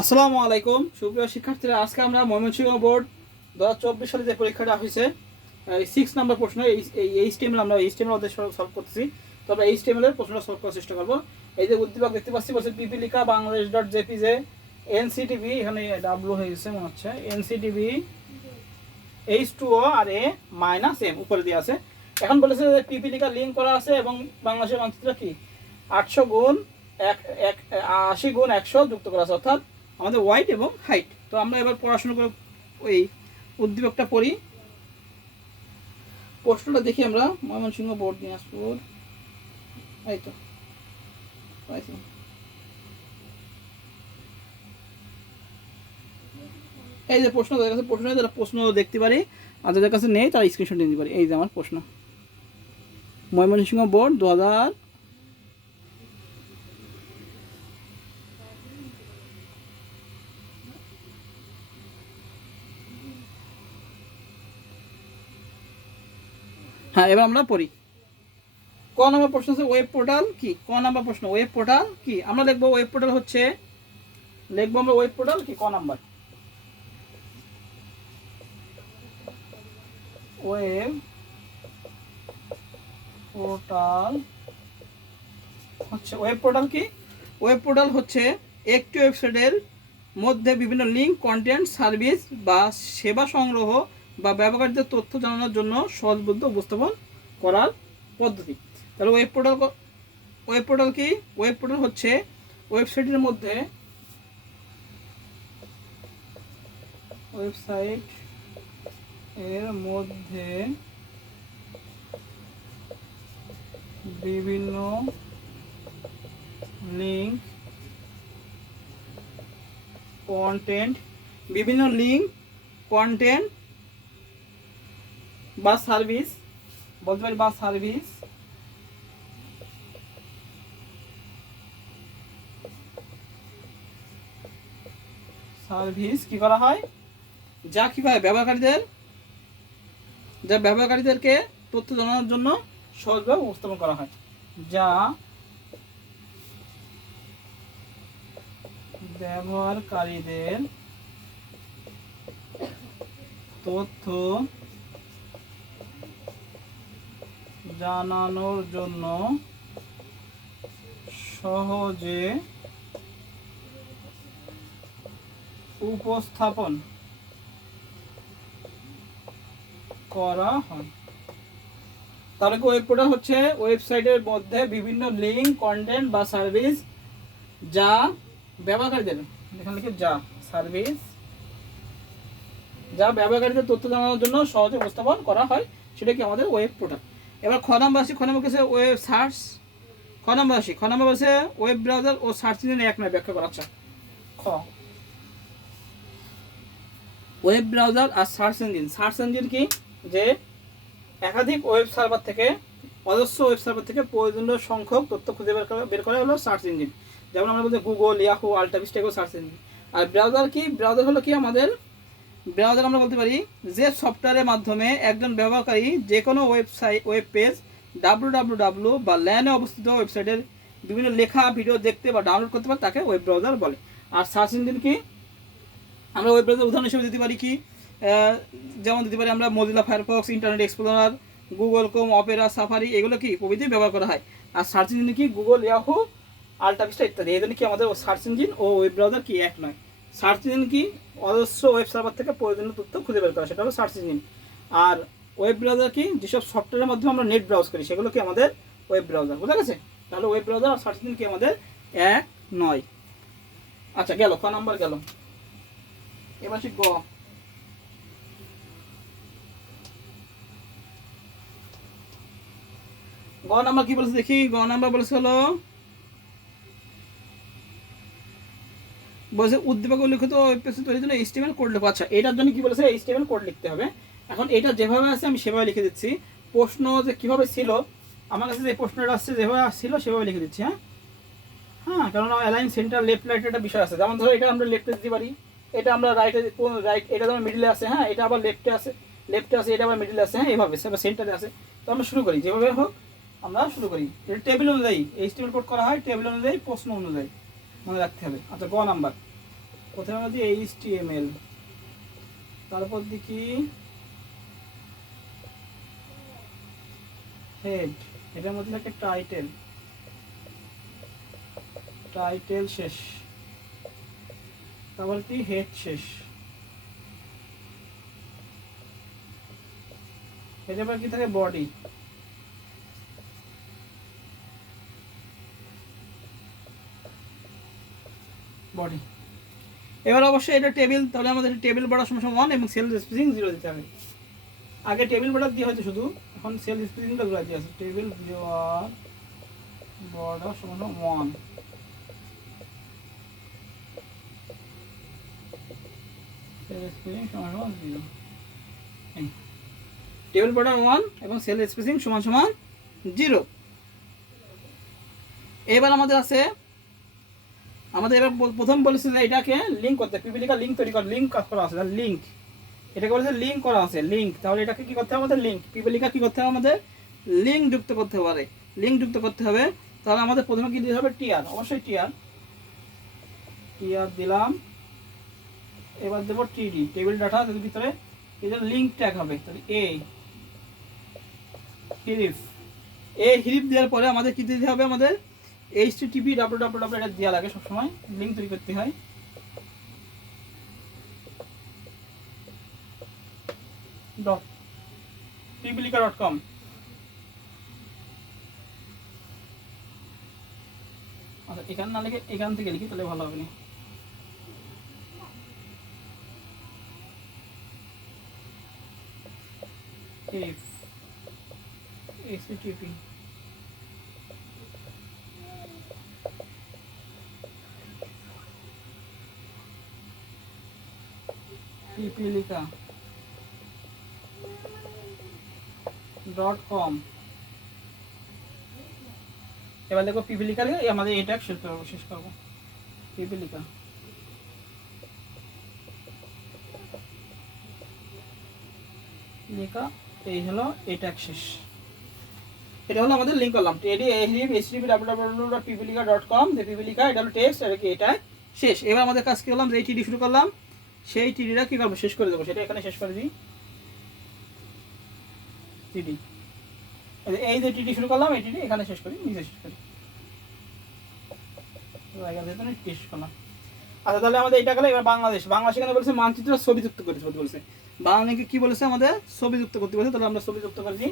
আসসালামু আলাইকুম সুপ্রিয় শিক্ষার্থীরা, আজকে আমরা ময়মনসিংহ বোর্ড 2024 সালে যে পরীক্ষাটা হয়েছে 6 নম্বর প্রশ্ন এই এইচটিএমএল আমরা এইচটিএমএল ওদের সলভ করতেছি। তো আমরা এইচটিএমএল এর প্রশ্নটা সলভ করার চেষ্টা করব। এই যে উদ্দীপক দেখতে পাচ্ছি বলছে পিপিলিকা বাংলাদেশ ডট জেপিজে এনসিটিভি, এখানে ডাব্লু হয়ে গেছে মনে হচ্ছে, এনসিটিভি H2O আর A মাইনাস এম উপরে দিয়ে আছে। এখন বলেছে যে পিপিলিকা লিঙ্ক করা আছে এবং বাংলাদেশের মানচিত্র কি 800 গুণ 80 গুণ 100 যুক্ত করা আছে, অর্থাৎ আমাদের ওয়াইড এবং হাইট। তো আমরা এবার পড়াশোনা করে ওই উদ্দীপকটা পড়ি। প্রশ্নটা দেখি আমরা, ময়মনসিংহ বোর্ড দিনাজপুর, এই তো এই যে প্রশ্ন তাদের কাছে প্রশ্ন যারা প্রশ্ন দেখতে পারি আর যাদের কাছে নেই তারা স্ক্রিনশট নিতে পারি। এই যে আমার প্রশ্ন, ময়মনসিংহ বোর্ড 2000 হ্যাঁ এবার আমরা পড়ি। ক নম্বর প্রশ্ন হচ্ছে ওয়েব পোর্টাল কি। ক নম্বর প্রশ্ন ওয়েব পোর্টাল কি। আমরা লিখবো ওয়েব পোর্টাল হচ্ছে, লিখবো আমরা ওয়েব পোর্টাল কি। ক নাম্বার ওয়েব পোর্টাল হচ্ছে, ওয়েব পোর্টাল কি, ওয়েব পোর্টাল হচ্ছে একটি ওয়েবসাইটের মধ্যে বিভিন্ন লিঙ্ক, কন্টেন্ট, সার্ভিস বা সেবা সংগ্রহ বা ব্যবহারকারীদের তথ্য জানানোর জন্য সহজবোধ্য উপস্থাপন করার পদ্ধতি। তাহলে ওয়েব পোর্টাল কি, ওয়েব পোর্টাল হচ্ছে ওয়েবসাইটের মধ্যে বিভিন্ন লিঙ্ক, কন্টেন্ট বা সার্ভিস, বলতে পারি বা সার্ভিস কি করা হয়, যা কিভাবে ব্যবহারকারীদেরকে তথ্য জানানোর জন্য সহজভাবে উপস্থাপন করা হয়, যা ব্যবহারকারীদের তথ্য জানানোর জন্য সহজে উপস্থাপন করা হয়। তাহলে ওয়েব পোর্টাল হচ্ছে ওয়েবসাইটের মধ্যে বিভিন্ন লিঙ্ক, কন্টেন্ট বা সার্ভিস যা ব্যবহারকারীদের, এখানে লিখে যা ব্যবহারকারীদের তথ্য জানানোর জন্য সহজে উপস্থাপন করা হয়, সেটা কি আমাদের ওয়েব পোর্টাল। এবার খ নম্বর কাছে ওয়েব সার্চ। খ নম্বর কাছে ওয়েব ব্রাউজার ও সার্চ ইঞ্জিন এক নয়, ব্যাখ্যা করা। আচ্ছা, খ ওয়েব ব্রাউজার আর সার্চ ইঞ্জিন কি, যে একাধিক ওয়েব সার্ভার থেকে, অজস্র ওয়েব সার্ভার থেকে প্রয়োজনীয় সংখ্যক তথ্য খুঁজে বের করা হলো সার্চ ইঞ্জিন। যেমন আমরা বলছি গুগল, ইয়াহু, আল্টাভিস্টা, এগুলো সার্চ ইঞ্জিন। আর ব্রাউজার কি, ব্রাউজার হলো কি আমাদের, ব্রাউজার আমরা বলতে পারি যে সফটওয়্যারের মাধ্যমে একজন ব্যবহারকারী যে কোনো ওয়েব পেজ, www বা ল্যানে অবস্থিত ওয়েবসাইটের বিভিন্ন লেখা, ভিডিও দেখতে বা ডাউনলোড করতে পারে, তাকে ওয়েব ব্রাউজার বলে। আর সার্চ ইঞ্জিন কি, আমরা ওয়েব ব্রাউজার উদাহরণ হিসেবে দিতে পারি কি, যেমন দিতে পারি আমরা Mozilla Firefox, internet explorer, Google Chrome, Opera, safari, এগুলো কি প্রভৃতি ব্যবহার করা হয়। আর সার্চ ইঞ্জিন কি গুগল, ইয়াহু, আল্টাভিস্টা ইত্যাদি। এই জন্য কি আমাদের সার্চ ইঞ্জিন ও ওয়েব ব্রাউজার কি এক নয়। সার্চ ইঞ্জিন কি অজস্র ওয়েব সার্ভার থেকে প্রয়োজনীয় তথ্য খুঁজে বের করা, সেটা হলো সার্চ ইঞ্জিন। আর ওয়েব ব্রাউজার কি, যেসব সফটওয়্যারের মাধ্যমে আমরা নেট ব্রাউজ করি, সেগুলো কি আমাদের ওয়েব ব্রাউজার। বুঝা গেছে? তাহলে ওয়েব ব্রাউজার আর সার্চ ইঞ্জিন কি আমাদের এক নয়। আচ্ছা, গেল ক নাম্বার গেল। এবার গ নাম্বার কি বলেছে দেখি। গ নাম্বার বলেছে হলো, বলেছে উদ্দীপক উল্লিখিত ওয়েব পেজ তৈরির জন্য এইচটিএমএল কোড লেখো। আচ্ছা, এটার জন্য কি বলেছে, এইচটিএমএল কোড লিখতে হবে। এখন এটা যেভাবে আছে আমি সেভাবে লিখে দিচ্ছি। প্রশ্ন যে কিভাবে ছিল, আমার কাছে যে প্রশ্নটা আসছে যেভাবে ছিল সেভাবে লিখে দিচ্ছি। হ্যাঁ, কারণ অ্যালাইন সেন্টার লেফট রাইট একটা বিষয় আছে। যেমন ধরো এটা আমরা লেফটে দিতে পারি, এটা আমরা রাইটে, রাইট এটা যেমন মিডিলে আছে, হ্যাঁ এটা আবার লেফটে আছে, এটা আবার মিডিলে আছে, হ্যাঁ এভাবে সেন্টারে আছে। তো আমরা শুরু করি, যেভাবে হোক আমরা শুরু করি। এটা টেবিল অনুযায়ী এইচটিএমএল কোড করা হয়, টেবিল অনুযায়ী, প্রশ্ন অনুযায়ী মনে রাখতে হবে। আচ্ছা, গ নাম্বার প্রথমে আমরা দিই HTML, তারপর দেখি হেড, এটার মধ্যে থাকে টাইটেল, টাইটেল শেষ, তারপর কি হেড শেষ, এটার পর কি থাকে বডি, বডি। এবার অবশ্যই এটা টেবিল, তাহলে আমাদের টেবিল বর্ডার সমান 1 এবং সেল স্পেসিং 0 দিতে হবে। আগে টেবিল বর্ডার দিয়ে হয়তো শুধু, এখন সেল স্পেসিংটা ঘুরে দিয়ে আছে, টেবিল বর্ডার সমান 1, সেল স্পেসিং সমান 0। টেবিল বর্ডার 1 এবং সেল স্পেসিং সমান 0। এবার আমাদের আছে, আমাদের এবার প্রথম বলেছে যে এটাকে লিঙ্ক করতে, পিপিলিকা লিঙ্ক তৈরি করা, লিঙ্ক করা আছে, লিঙ্ক, এটাকে বলেছে লিঙ্ক করা আছে, লিঙ্ক। তাহলে এটাকে কি করতে হবে আমাদের, লিঙ্ক, পিপিলিকা কি করতে হবে আমাদের, লিঙ্ক যুক্ত করতে হবে, লিঙ্ক যুক্ত করতে হবে। তাহলে আমাদের প্রথমে কি দিতে হবে, টিআর, অবশ্যই টিআর, টিআর দিলাম। এবার দেবো টিডি, টেবিল ডাটা, এর ভিতরে এটা লিঙ্ক ট্যাগ হবে, তাহলে হিরিফ দেওয়ার পরে আমাদের কি দিতে হবে, আমাদের http www এটা দেওয়া লাগে সবসময়, লিঙ্ক তৈরি করতে হয়। pipilinka.com, আচ্ছা এখানে না লিখে এখান থেকে লিখি তাহলে ভালো হবে না। http pipilinka.com। এবার দেখো পিপিলিকা লিখে আমাদের এটা শেষ করবো, পিপিলিকা। লেখা এই হলো এটা শেষ, এটা হলো আমাদের লিঙ্ক করলাম, http://www.pipilika.com, পিপিলিকা, এটা হলো টেক্সট, আর কি এটা শেষ। এবার আমাদের কাজ কি করলাম, যে টিডি শুরু করলাম, সেই টিডিটা কি করবো, শেষ করে দেবো, সেটা এখানে শেষ করে দিই, টিডি, এই যে টিডি শুরু করলাম, এই টিডি এখানে শেষ করি, নিচে শেষ করি, শেষ করলাম। আচ্ছা তাহলে আমাদের এটা গেলে, এবার বাংলাদেশ, বাংলাদেশ এখানে বলেছে মানচিত্র ছবি যুক্ত করতে বলেছে, বাংলাদেশকে কি বলেছে আমাদের ছবি যুক্ত করতে বলেছে, তাহলে আমরা ছবি যুক্ত করেছি।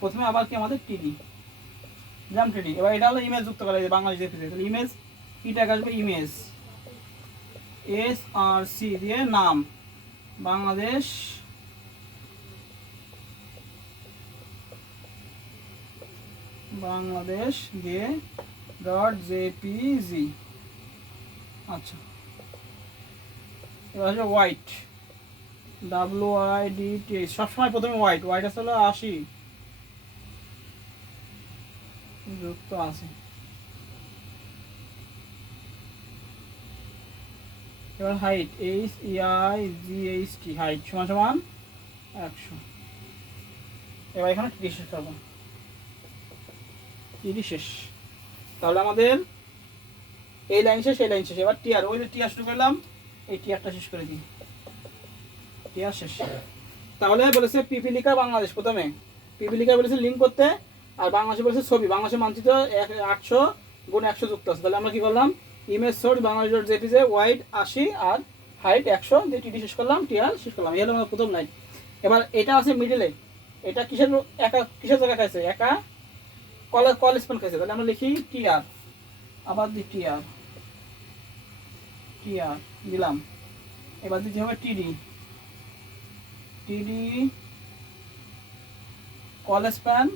প্রথমে আবার কি আমাদের টিডি, জাম টিডি। এবার এটা হলো ইমেজ যুক্ত করা, বাংলাদেশ দেখতে, তাহলে ইমেজ কি ট্যাগ আসবে, ইমেজ, SRC দিয়ে নাম বাংলাদেশ, বাংলাদেশ দিয়ে .jpg। আচ্ছা এবার হচ্ছে হোয়াইট, WIDT, সবসময় প্রথমে হোয়াইট, হোয়াইট আসলে 80 যুক্ত আছে। এবার হাইট, HEIGHT, হাইট সমান 100। এবার এখানে টিডি শেষ করবো, টিডি শেষ। তাহলে আমাদের এই লাইন শেষ, এই লাইন শেষ। এবার টিআর, ওই যে টিআর শুরু করলাম, এই টিআরটা শেষ করে দিই, টিআর শেষ। তাহলে বলেছে পিপিলিকা বাংলাদেশ, প্রথমে পিপিলিকা বলেছে লিঙ্ক করতে, আর বাংলাদেশে বলেছে ছবি, বাংলাদেশের মানচিত্র 800x100 যুক্ত আছে। তাহলে আমরা কি করলাম, ইমেজ সোর্স বাংলাদেশ.jpg, ওয়াইড 80 আর হাইট 100 দিয়ে টিডি শেষ করলাম, টিআর শেষ করলাম। এই হলো আমাদের প্রথম লাইন। এবার এটা আছে মিডলে, এটা কিসের একা, কিসের জায়গা খাইছে, একা কল স্পেন খাইছে, তাহলে আমরা লিখি টিআর, আবার দিই টিআর, টিআর দিলাম। এবার দিতে হবে টিডি, টিডি কল স্প্যান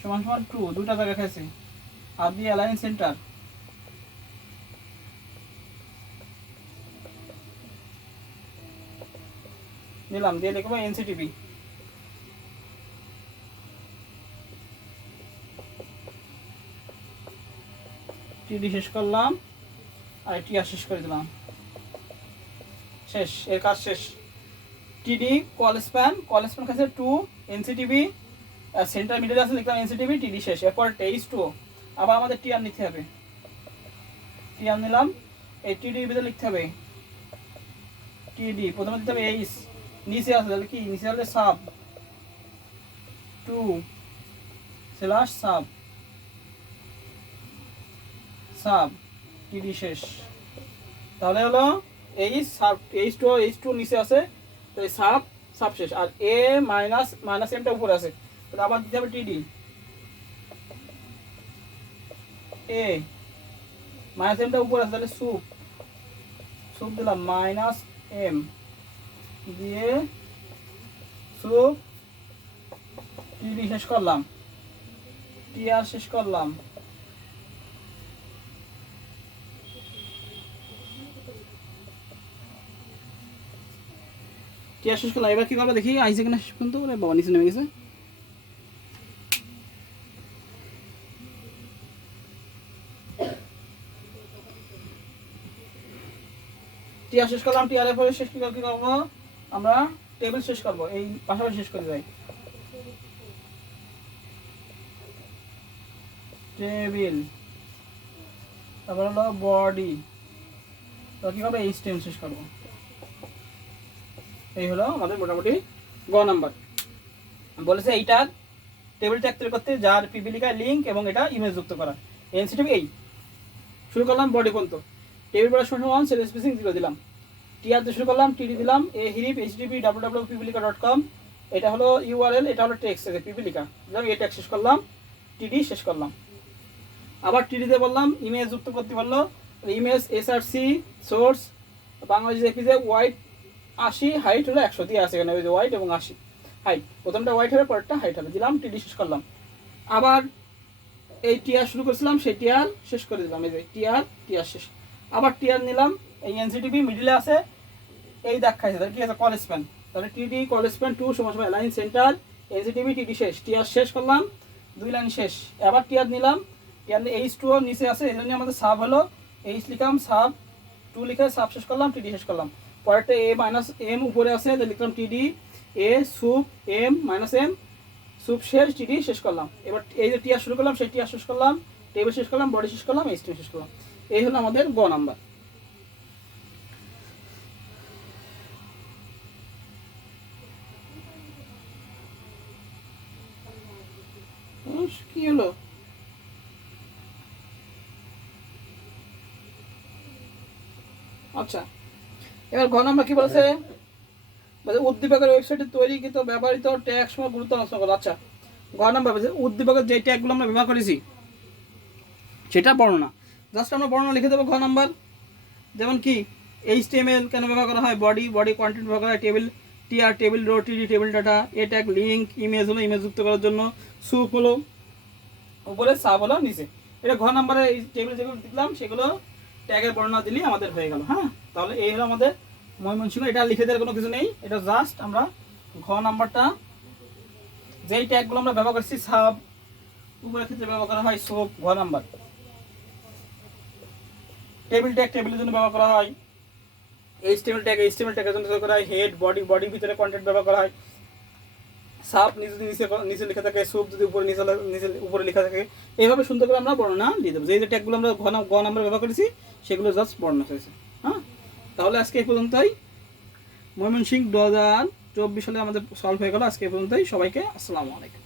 সমান 2, দুটা জায়গা খাইছে, আর দিয়ে অ্যালাইন সেন্টার, দিলাম, দিয়ে লিখবো এনসিটিভি, টিডি শেষ করলাম, আর টিআর শেষ করে দিলাম, শেষ, এর কাজ শেষ। টিডি কল স্প্যান কাছে 2, এনসিটিভি সেন্টার মিডলে আছে, লিখলাম এনসিটিভি, টিডি শেষ। এরপর টেইস 2, আবার আমাদের টিআর নিতে হবে, টিআর নিলাম, এই টিডির ভিতরে লিখতে হবে টিডি, প্রথমে দিতে হবে এইচ, নিচে আছে তাহলে কি নিচে আসলে সাব 2 স্ল্যাশ সাব সাব টিডি শেষ। তাহলে হলো এইচ সাব এইচ টু নিচে আছে, তো এই সাব সাব শেষ, আর এ মাইনাস মাইনাস এমটা উপরে আছে, তাহলে আবার দিতে হবে টিডি, এ মাইনাস এমটা উপরে আছে তাহলে সুপ সুপ দিলাম মাইনাস এম দিয়ে সুপ টিডি শেষ করলাম, টিআর শেষ করলাম। টিআর শেষ করলাম, এবার কি করবো দেখি আইসে কিনা শেষ পর্যন্ত, বাবা নিচে নেমে গেছে। টিআর শেষ করলাম, টিআর এর পরে শেষ কি করবো আমরা, টেবিল শেষ করবো, এই পাশাপাশি শেষ করে যাই, টেবিল, তারপর হলো বডি, তো কি করবো এইচ টেন শেষ করবো। এই হলো আমাদের মোটামুটি গ নাম্বার। বলেছে এইটার টেবিলটা অ্যাক্টিভ করতে যার পিপিলিকায় লিঙ্ক এবং এটা ইমেজ যুক্ত করা, এনসিটিভি এই শুরু করলাম বডি পর্যন্ত, টেবিল পড়ার সময় 1 সেল স্পেসিং 0 দিলাম, টিআর দিয়ে শুরু করলাম, টিডি দিলাম, এ হিরিপ এইচটিপি www.pipilika.com, এটা হলো ইউআরএল, এটা হলো টেক্সট আছে পিপিলিকা দিলাম, এই টেক্সট শেষ করলাম, টিডি শেষ করলাম। আবার টিডিতে বললাম ইমেজ যুক্ত করতে বললো, image SRC source Bangladesh APJ white 80 height হলো 100 দিয়ে আছে এখানে, ওই যে হোয়াইট এবং 80 হাইট, প্রথমটা হোয়াইট হবে পরেরটা হাইট হবে, দিলাম টিডি শেষ করলাম। আবার এই টিআর শুরু করেছিলাম সেই টিআর শেষ করে দিলাম, এই যে টিআর শেষ। আবার টিআর নিলাম, এই এনসিটিভি মিডিলে আছে, এই দেখাইছে তাহলে কি আছে কল স্প্যান, তাহলে টিডি কল স্প্যান 2 সমান সমান লাইন সেন্টার এনসিটিভি টিডি শেষ, টিআর শেষ করলাম, 2 লাইন শেষ। আবার টিআর নিলাম, টিআর এইচ টু নিচে আছে, এই জন্য আমাদের সাব হলো এইচ লিখলাম, সাব 2 লিখে সাব শেষ করলাম, টিডি শেষ করলাম। পরেরটা এ মাইনাস এম উপরে আছে, তাহলে লিখলাম TD a sup m minus m sup শেষ, টিডি শেষ করলাম। এবার এই যে টিআর শুরু করলাম সেই টিআর শেষ করলাম, টেবিল শেষ করলাম, বডি শেষ করলাম, এইচ শেষ করলাম। এই হলো আমাদের গ নাম্বার। কি হলো আচ্ছা, এবার ঘ নাম্বার কি বলছে, উদ্দীপকের ওয়েবসাইটে তৈরিকৃত ব্যবহৃত ট্যাগ সময় গুরুত্ব নষ্ট করো। আচ্ছা, ঘ নাম্বার বলছে উদ্দীপকের যে ট্যাগগুলো আমরা ব্যবহার করেছি সেটা বর্ণনা, জাস্ট আমরা বর্ণনা লিখে দেবো ঘ নাম্বার। যেমন কি HTML কেন ব্যবহার করা হয়, বডি কন্টেন্ট ব্যবহার করা হয়, টেবিল টিআর টেবিল রো টিডি টেবিল ডাটা, এ ট্যাগ লিঙ্ক, ইমেজ হলো ইমেজ যুক্ত করার জন্য, সুপ হলো উপরে, সাব হলো নিচে। এটা ঘ নাম্বারে এই টেবিল যেগুলো দেখলাম সেগুলো ট্যাগের বর্ণনা দিলেই আমাদের হয়ে গেল। হ্যাঁ, তাহলে এই হলো আমাদের ময়মনসিংহ, এটা লিখে দেওয়ার কোনো কিছু নেই, এটা জাস্ট আমরা ঘ নাম্বারটা যেই ট্যাগগুলো আমরা ব্যবহার করছি, সাব উপরের ক্ষেত্রে ব্যবহার করা হয় সোপ, ঘ নাম্বার। টেবিল ট্যাগ টেবিলের জন্য ব্যবহার করা হয়, HTML ট্যাগের জন্য ব্যবহার করা হয়, হেড বডির ভিতরে কন্টেন্ট ব্যবহার করা হয়, সাব নিচে নিচে লেখা থাকে, সুপ যদি উপরে নিচে উপরে লেখা থাকে, এইভাবে সুন্দর করে আমরা বর্ণনা দিয়ে দেবো। যে ট্যাগগুলো আমরা গ নাম্বার ব্যবহার করেছি সেগুলো জাস্ট বর্ণনা হয়েছে। হ্যাঁ, তাহলে আজকে এই পর্যন্তই, ময়মনসিংহ 2024 সালে আমাদের সলভ হয়ে গেল। আজকে এই পর্যন্তই, সবাইকে আসসালামু আলাইকুম।